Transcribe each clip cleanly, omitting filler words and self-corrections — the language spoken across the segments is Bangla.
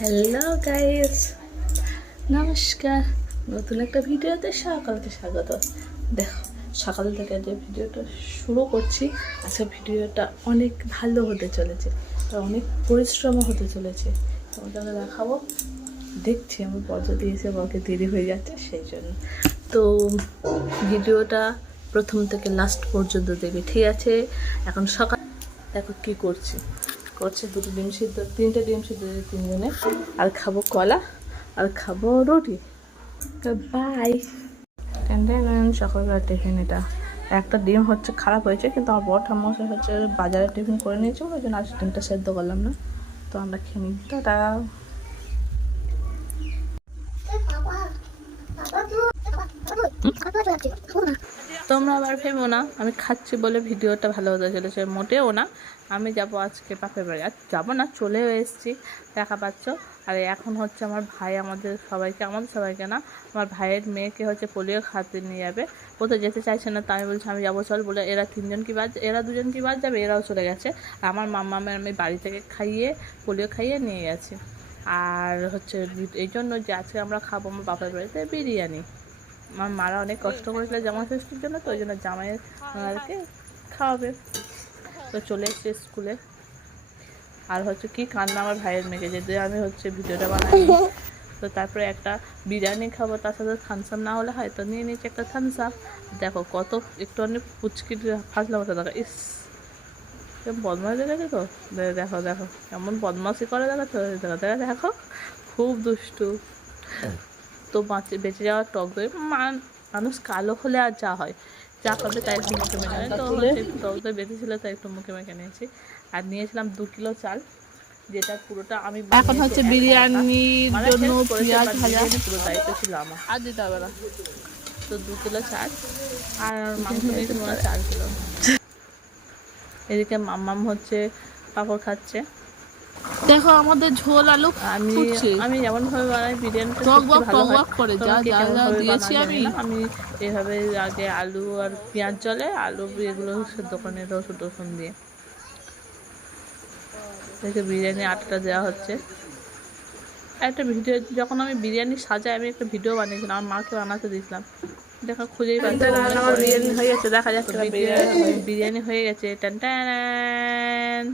হ্যালো গাইস, নমস্কার। নতুন একটা ভিডিওতে সকলকে স্বাগত। দেখো, সকাল থেকে যে ভিডিওটা শুরু করছি, আজকে ভিডিওটা অনেক ভালো হতে চলেছে, আর অনেক পরিশ্রম হতে চলেছে। তোমাকে আমি দেখাবো। দেখছি আমার বর যদি এসে বরকে দেরি হয়ে যাচ্ছে, সেই জন্য। তো ভিডিওটা প্রথম থেকে লাস্ট পর্যন্ত দেখবে, ঠিক আছে? এখন সকাল দেখো কী করছে দুটো ডিম সিদ্ধ, তিনটে ডিম সিদ্ধ তিনজনে, আর খাবো কলা আর খাবো রুটি। তো বাই। সকালবেলা টিফিন এটা একটা ডিম হচ্ছে খারাপ হয়েছে, কিন্তু আমার বড় ঠাম্মা হচ্ছে বাজারে টিফিন করে নিয়েছে, ওই জন্য আজ ডিমটা সেদ্ধ করলাম না। তো আমরা খেয়ে নিই। টাটা। তোমরা আবার ভেবো না আমি খাচ্ছি বলে ভিডিওটা ভালো হতে চলেছে, মোটেও না। আমি যাব আজকে বাপের বাড়ি, আর যাবো না, চলেও এসেছি, দেখা পাচ্ছ। আর এখন হচ্ছে আমার ভাই আমাদের সবাইকে না, আমার ভাইয়ের মেয়েকে হচ্ছে পোলিও খাওয়াতে নিয়ে যাবে। ও তো যেতে চাইছে না, তাই আমি বলছি আমি যাবো চল বলে। এরা দুজন কি বাদ যাবে, এরাও চলে গেছে। আমার মাম্মামের আমি বাড়ি থেকে পোলিও খাইয়ে নিয়ে গেছি। আর হচ্ছে এই জন্য যে আজকে আমরা খাবো আমার বাপের বাড়িতে বিরিয়ানি। আমার মারা অনেক কষ্ট করেছিল জামাই ষষ্ঠীর জন্য, তো ওই জন্য জামাইকে খাওয়াবে। তো চলে এসছে স্কুলে। আর হচ্ছে কি কান্না আমার ভাইয়ের মেয়েকে, যেতে আমি হচ্ছে ভিডিওটা বানাই। তো তারপরে একটা বিরিয়ানি খাবো, তার সাথে থামস আপ না হলে হয়, তো নিয়ে নিয়েছি একটা থামস আপ। দেখো কত একটু অনেক পুচকি ফাঁসলাম দেখো, ইস কেমন বদমাস দেখেছো তো। দেখো দেখো কেমন বদমাসি করে, দেখো দেখো খুব দুষ্টু। তো বেঁচে যাওয়ার টক দই, মানুষ কালো হলে আর যা হয়, যা খাবে তাই একটু মুখে মেখে নেয়। তো একটু টক দই বেঁচেছিল, তাই একটু মুখে মেখে নিয়েছি। আর নিয়েছিলাম 2 কিলো চাল, যেটা পুরোটা আমি এখন হচ্ছে বিরিয়ানির জন্য পেঁয়াজ ভাজা পুরো দায়িত্ব ছিল আমার, আর দিতে হবে না। তো 2 কিলো চাল আর মাংস নিয়েছি 4 কিলো। এদিকে মাম্মাম হচ্ছে পাঁপড় খাচ্ছে। দেখো আমাদের ঝোল আলু আমি যেমন ভাবে বানাই বিরিয়ানিটা করে দিয়েছি আমি এভাবে আগে আলু আর পেঁয়াজ জলে আলু এগুলো সেদ্ধ করে নিই রসুন দিয়ে। দেখে বিরিয়ানি আটাটা দেওয়া হচ্ছে। একটা ভিডিও যখন আমি বিরিয়ানি সাজাই, আমি একটা ভিডিও বানিয়েছিলাম, আমার মাকে বানাতে দিয়েছিলাম। দেখো খুঁজেই পাচ্ছি বিরিয়ানি হয়ে গেছে, দেখা যাচ্ছে বিরিয়ানি হয়ে গেছে। টান টান।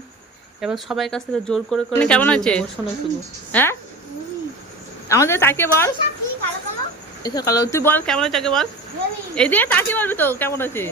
এবার সবাই কাছ থেকে জোর করে কেমন হয়েছে শোনো শুধু। হ্যাঁ আমাদের তাকে বল, এসব কালো তুই বল কেমন হয়েছে, বল এই দিয়ে তাকে বলবি তো কেমন আছে।